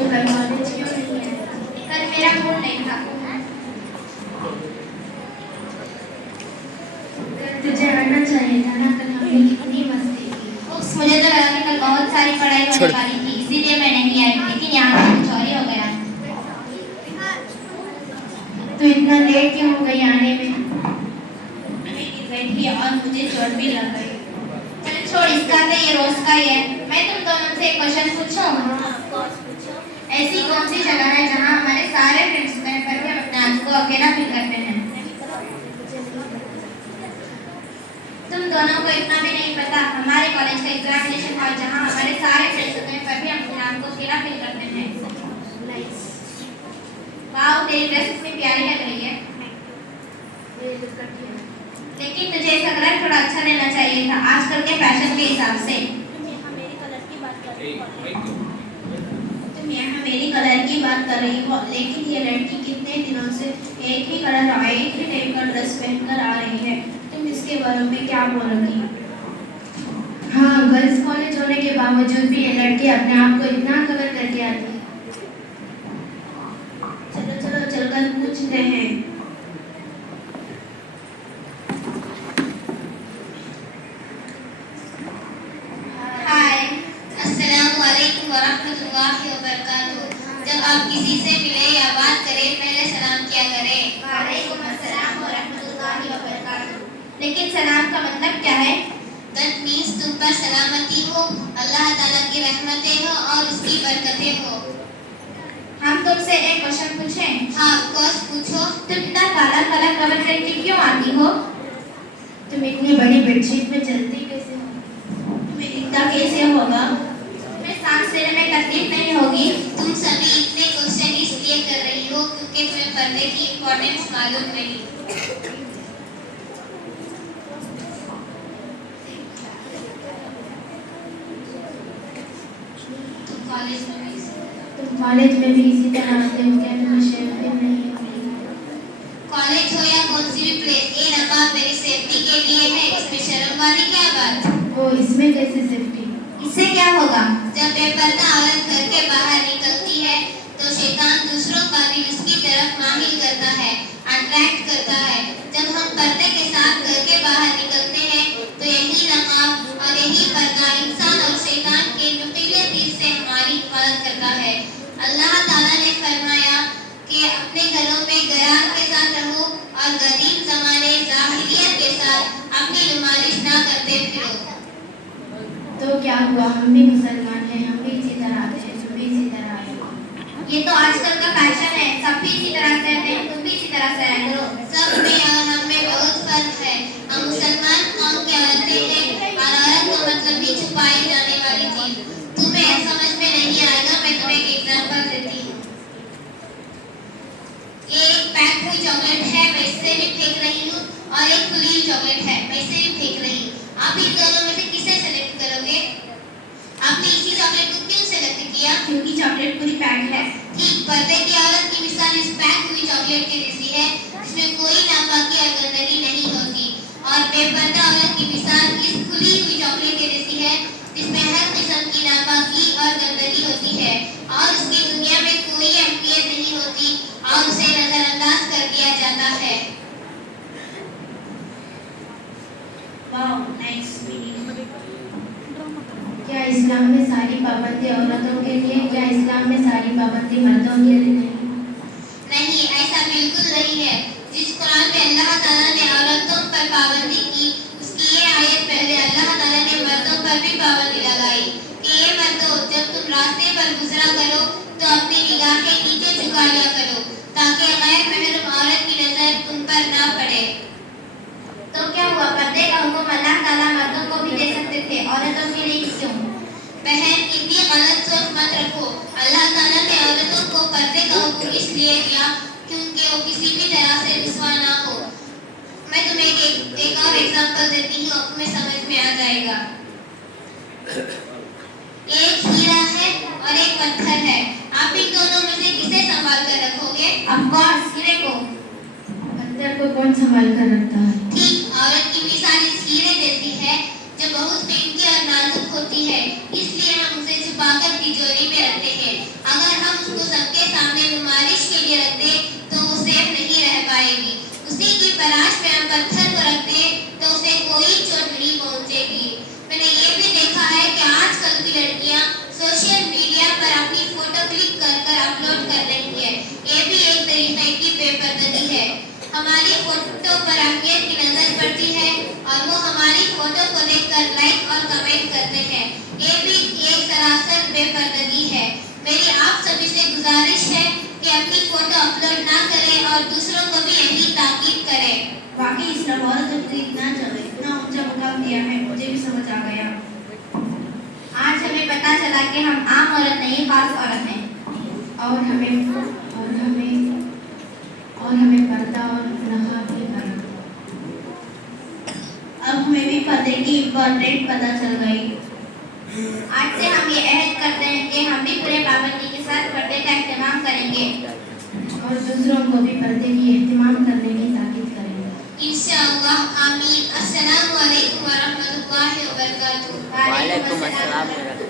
तो कल कॉलेज क्यों नहीं आया? कल मेरा मूड नहीं था। तुझे आना चाहिए था ना, कल हमने कितनी मस्ती की। मुझे तो लगा कि कल बहुत सारी पढ़ाई होने वाली थी, इसीलिए मैं नहीं आई, लेकिन यहाँ पे कुछ और ही हो गया। तो इतना लेट क्यों हो गई आने में? मेरी बैठी और मुझे चोट भी लग गई। चल छोड़, इसका तो ये रोज का ही है। मैं तुम दोनों से एक क्वेश्चन पूछूं? ऐसी कौन सी जगह है जहाँ हमारे सारे फ्रेंड्स कहीं पर भी अपने आप को अकेला फील करते हैं? तुम दोनों को इतना भी नहीं पता, हमारे कॉलेज का एग्जामिनेशन हॉल जहाँ हमारे सारे फ्रेंड्स कहीं पर भी अपने आप को अकेला फील करते हैं। वाह, तेरी ड्रेस इतनी प्यारी लग रही है। लेकिन तुझे इसका कलर थोड़ा अच्छा लेना चाहिए था, आजकल के फैशन के हिसाब से। तुम यहाँ मेरी कलर की बात कर रही हो, लेकिन ये लड़की कितने दिनों से एक ही कलर और एक ही टाइप का ड्रेस पहनकर आ रही है। तुम इसके बारे में क्या बोलोगी? हाँ, गर्ल्स कॉलेज होने के बावजूद भी ये लड़की अपने आप को इतना कवर करके आती है। चलो चलो चलकर पूछते हैं। हाय, अस्सलाम वालेकुम वरहमतुल्लाहि वबरकातुहू। जब आप किसी से मिले या बात करें, पहले सलाम किया करें। वालेकुम अस्सलाम वरहमतुल्लाहि वबरकातुहू। लेकिन सलाम का मतलब क्या है? That means तुम पर सलामती हो, अल्लाह ताला की रहमतें हो और उसकी बरकतें हो। हम तुमसे एक क्वेश्चन पूछें? हाँ, ऑफ कोर्स पूछो। तुम इतना काला काला कवर करके क्यों आती हो? तुम इतनी बड़ी बेडशीट में चलती कैसे हो? तुम्हें इतना कैसे होगा? तुम्हें सांस लेने में तकलीफ नहीं होगी? तुम सभी इतने क्वेश्चन इसलिए कर रही हो क्योंकि तुम्हें पर्दे की इम्पोर्टेंस मालूम नहीं। तुम कॉलेज में भी इसी तरह आते हो क्या? तुम्हें शर्म नहीं आती? कॉलेज हो या कौन सी भी प्लेस, ये नकाब मेरी सेफ्टी के लिए है, इसमें शर्म वाली क्या बात? ओ, इसमें कैसे सेफ्टी? इससे क्या होगा? जब बेपर्दा औरत घर के बाहर निकलती है तो शैतान दूसरों का दिल उसकी तरफ माहिल करता है, अट्रैक्ट करता है। जब हम पर्दे के साथ घर के बाहर निकलते हैं तो यही नकाब और यही पर्दा इंसान और शैतान के नुकीले तीर से हमारी हिफाजत करता है। अल्लाह ताला ने फरमाया कि अपने घरों में गरार के साथ रहो और कदीम ज़माने जाहिलियत के साथ अपनी नुमाइश ना करते फिरो। तो क्या हुआ, हम भी मुसलमान हैं, हम भी इसी तरह आते हैं, तुम भी इसी तरह आए। ये तो आजकल का फैशन है, सब भी इसी तरह से रहते हैं, तुम भी इसी तरह से रह करो। सब में और हम में बहुत फर्क है। हम मुसलमान कौम की औरतें हैं और औरत का मतलब भी छुपाई जाने वाली चीज। तुम्हें समझ में नहीं आएगा, मैं तुम्हें एक एग्जांपल देती हूँ। ये एक पैक हुई चॉकलेट है, मैं इससे भी फेंक रही हूँ, और एक खुली हुई चॉकलेट है, मैं इससे भी फेंक रही हूँ। आप इन दोनों में से किसे सेलेक्ट करोगे? आपने इसी चॉकलेट को क्यों सेलेक्ट किया? क्योंकि चॉकलेट पूरी पैक है। ठीक, पर्दे की औरत की मिसाल इस पैक हुई चॉकलेट की जैसी है, जिसमें कोई नापाकी और गंदगी नहीं होती, और बेपर्दा औरत की मिसाल इस खुली हुई चॉकलेट की जैसी है, जिसमें हर किस्म की नापाकी और गंदगी होती है, और उसकी दुनिया में कोई अहमियत नहीं होती और उसे नजरअंदाज कर दिया जाता है। Wow, nice meaning. क्या इस्लाम में सारी पाबंदी औरतों के लिए, क्या इस्लाम में सारी पाबंदी मर्दों के लिए नहीं? नहीं, ऐसा बिल्कुल नहीं है। जिस कुरान में अल्लाह ताला ने औरतों पर पाबंदी की, उसकी ये आयत पहले अल्लाह ताला ने मर्दों पर भी पाबंदी लगाई कि ये मर्दों, जब तुम रास्ते पर गुजरा करो तो अपनी निगाहें नीचे झुका लिया करो ताकि गैर महरम औरत की नजर तुम पर ना पड़े। तो क्या हुआ, पर्दे का हुक्म अल्लाह ताला मर्दों को भी दे सकते थे, औरतों के लिए क्यों? बहन, इतनी गलत सोच मत रखो। अल्लाह ताला ने औरतों को पर्दे का हुक्म इसलिए दिया क्योंकि वो किसी भी तरह से रुस्वा ना हो। मैं तुम्हें एक और एग्जांपल देती हूँ, तुम्हें समझ में आ जाएगा। एक हीरा है और एक पत्थर है, आप इन दोनों में से किसे संभाल कर रखोगे? ऑफ कोर्स हीरे को। पत्थर को कौन संभाल कर रखता है? ठीक, औरत की मिसाल इस हीरे जैसी है जो बहुत कीमती और नाजुक होती है, इसलिए हम उसे छुपाकर तिजोरी में रखते हैं। अगर हम कर कर अपलोड कर रही है। ये भी एक तरीके की बेपर्दगी है। हमारी फोटो पर अमीर की नजर पड़ती है और वो हमारी फोटो को देखकर लाइक और कमेंट करते हैं। ये भी एक सरासर बेपर्दगी है। मेरी आप सभी से गुजारिश है कि अपनी फोटो अपलोड ना करें और दूसरों को भी यही ताकीद करें। वाकई इस्लाम औरतों को इतना ऊंचा मुकाम दिया है, मुझे भी समझ आ गया। आज हमें पता चला कि हम आम औरत नहीं, खास औरत हैं। और हमें पर्दा और नकाब भी करना। अब हमें भी पर्दे की इम्पोर्टेंट पता चल गई। आज से हम ये अहद करते हैं कि हम भी पूरे पाबंदी के साथ पर्दे का एहतमाम करेंगे और दूसरों को भी पर्दे की एहतमाम करने की ताकीद करेंगे। इंशाअल्लाह। आमीन। अस्सलामु अलैकुम व रहमतुल्लाहि व बरकातुहू। वालेकुम अस्सलाम।